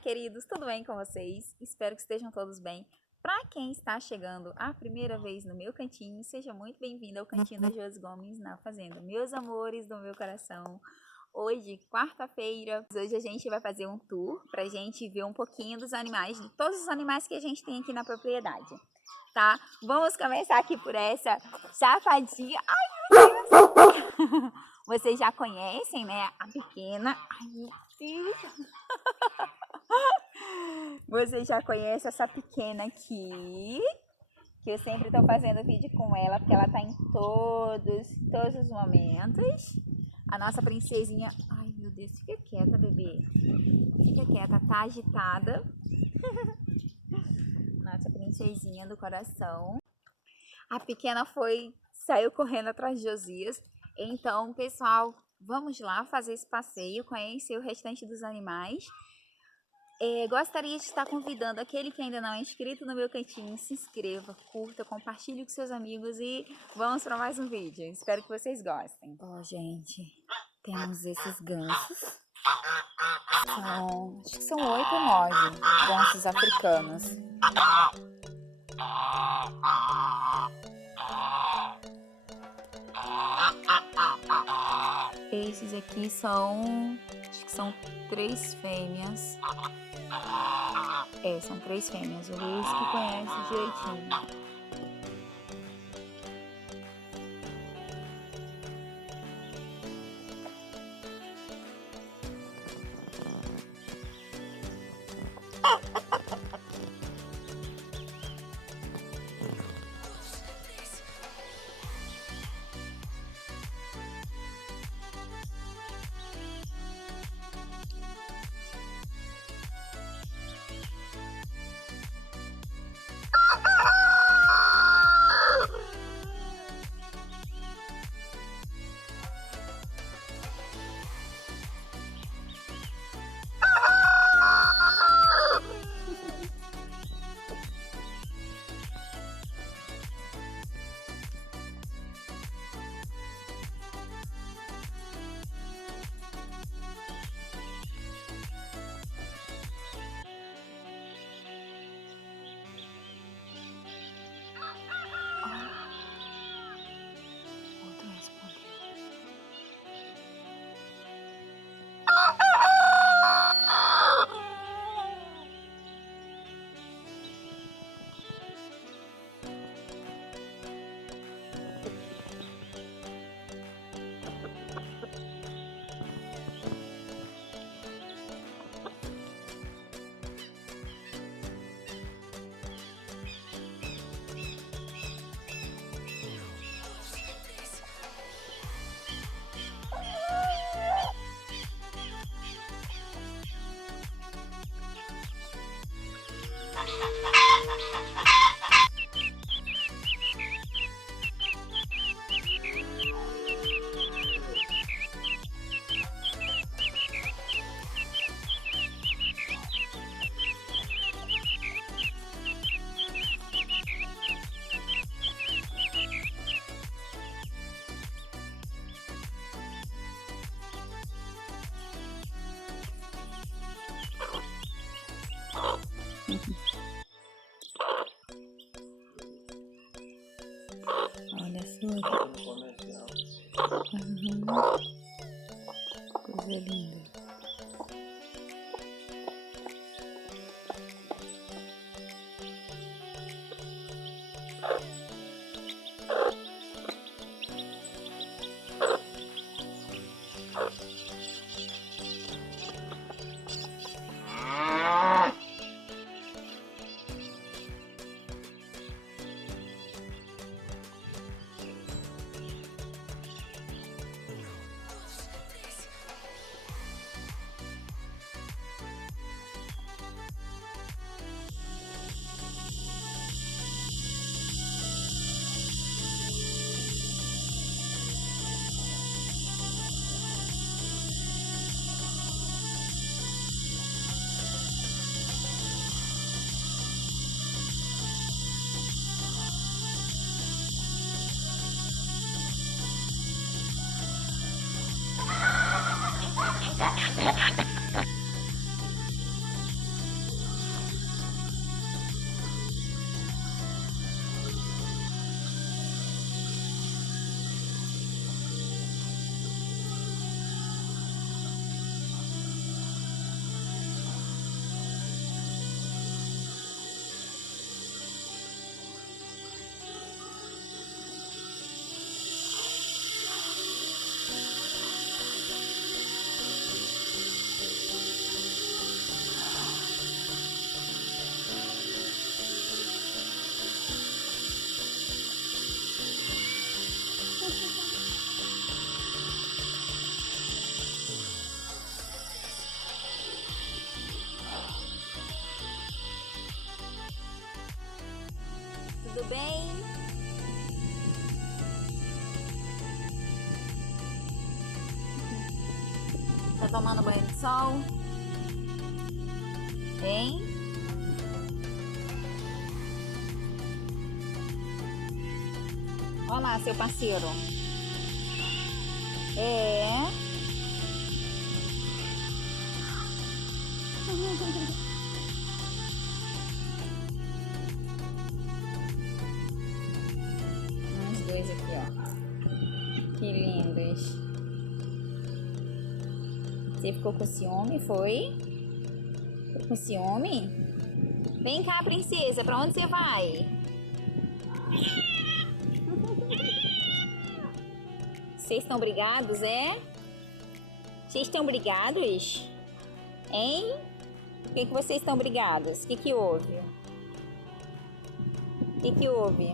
queridos, tudo bem com vocês? Espero que estejam todos bem. Para quem está chegando a primeira vez no meu cantinho, seja muito bem-vindo ao cantinho da Josi Gomes na Fazenda. Meus amores do meu coração, hoje, quarta-feira, hoje a gente vai fazer um tour pra gente ver um pouquinho dos animais, de todos os animais que a gente tem aqui na propriedade, tá? Vamos começar aqui por essa safadinha. Ai, meu Deus! Vocês já conhecem, né? A pequena. Ai, meu Deus! Vocês já conhecem essa pequena aqui, que eu sempre estou fazendo vídeo com ela, porque ela tá em todos os momentos. A nossa princesinha, ai meu Deus, fica quieta, bebê. Fica quieta, tá agitada. Nossa princesinha do coração. A pequena saiu correndo atrás de Josias. Então, pessoal, vamos lá fazer esse passeio, conhecer o restante dos animais. Gostaria de estar convidando aquele que ainda não é inscrito no meu cantinho, se inscreva, curta, compartilhe com seus amigos e vamos para mais um vídeo. Espero que vocês gostem. Ó, gente, temos esses gansos. Acho que são 8 ou 9 gansos africanos. Esses aqui acho que são 3 fêmeas. São 3 fêmeas. O Luiz que conhece direitinho. Olha só. Coisa linda. Tá tomando banho de sol? Hein? Olha lá, seu parceiro. É. Os dois aqui, ó. Que lindos. Você ficou com ciúme, foi? Ficou com ciúme? Vem cá, princesa. Pra onde você vai? Vocês estão brigados, é? Vocês estão brigados? Hein? Por que vocês estão brigados? O que houve? O que houve?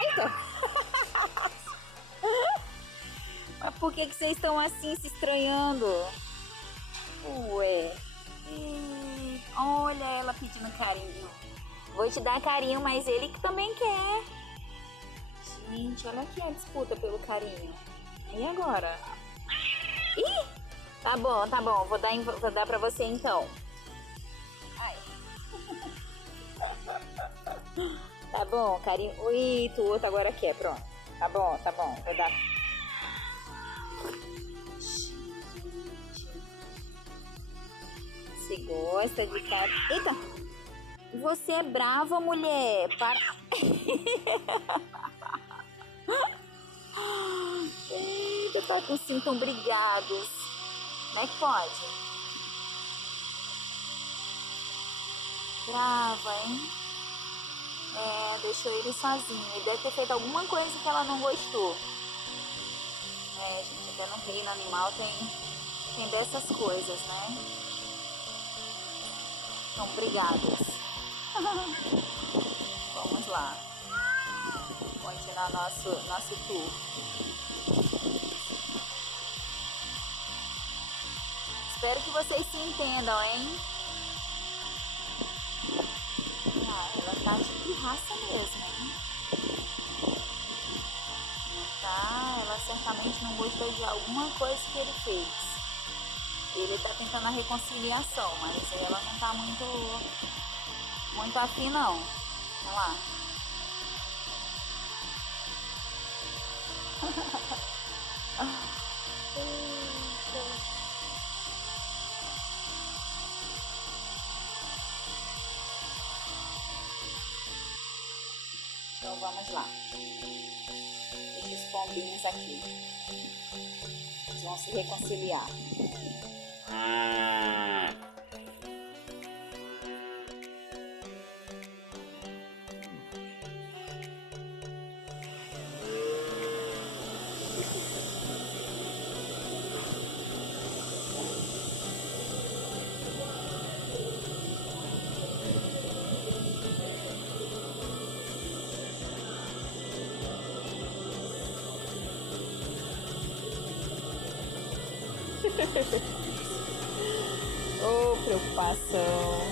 Eita! Mas por que vocês estão assim se estranhando? Ué. Olha ela pedindo carinho. Vou te dar carinho, mas ele que também quer. Gente, olha aqui a disputa pelo carinho. E agora? Ih! Tá bom. Vou dar pra você então. Ai. Tá bom, carinho. Ui, tu outro agora quer, pronto. Tá bom. Vou dar. Você gosta de cara. Eita! Você é brava, mulher. Para. Eita, tá com sim, tão brigados. Como é que pode? Brava, hein? É, deixou ele sozinho. Ele deve ter feito alguma coisa que ela não gostou. É, gente, até no reino animal tem dessas coisas, né? Estão brigados. Vamos lá. Continuar nosso tour. Espero que vocês se entendam, hein? Ah, ela tá de pirraça mesmo, hein? Ela certamente não gostou de alguma coisa que ele fez. Ele tá tentando a reconciliação, mas ela não tá muito afim, não. Olha lá. Então vamos lá. Deixa os pombinhos aqui. Eles vão se reconciliar. Oh, preocupação.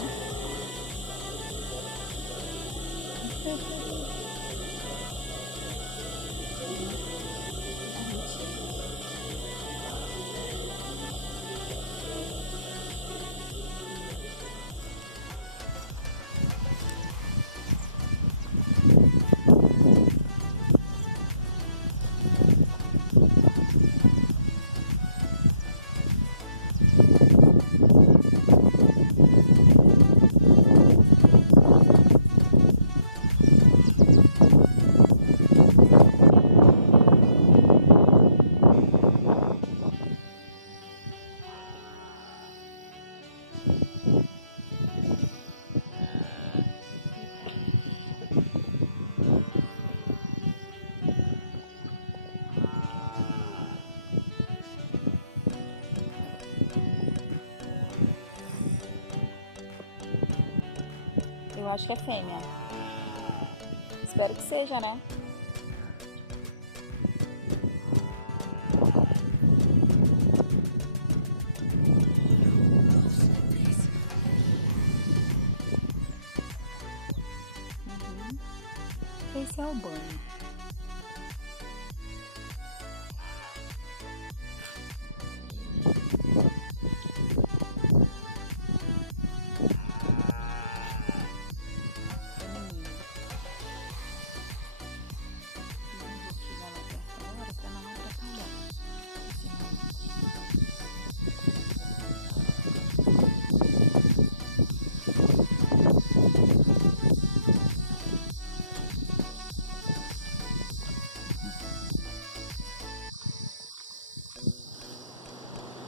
Eu acho que é fêmea. Espero que seja, né? esse é o banho.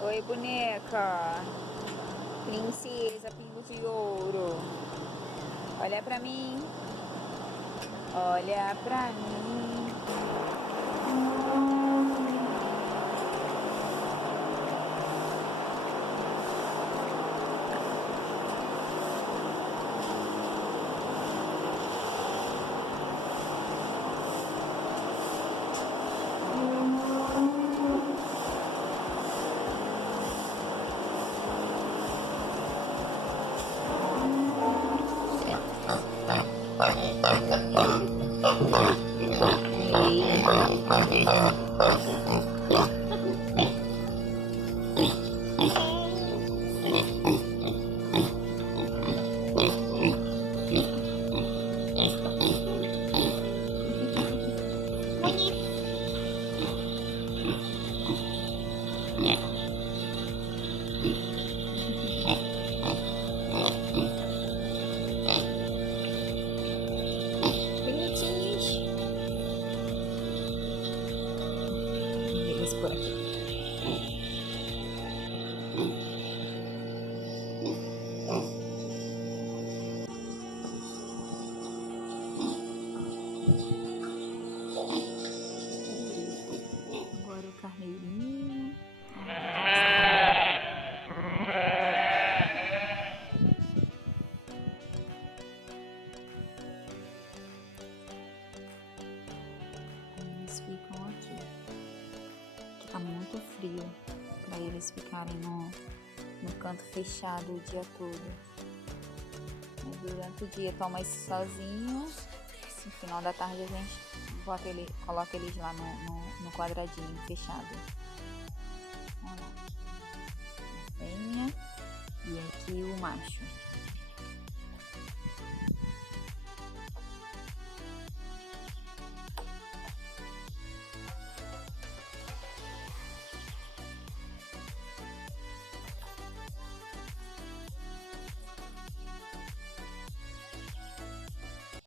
Oi, boneca, princesa, pingo de ouro, olha pra mim, olha pra mim. Por aqui. Agora o carneirinho. Eles ficam aqui. Tá muito frio para eles ficarem no canto fechado o dia todo. Durante o dia toma esse solzinho, no final da tarde a gente coloca eles lá no quadradinho fechado. Olha lá, a fêmea e aqui o macho.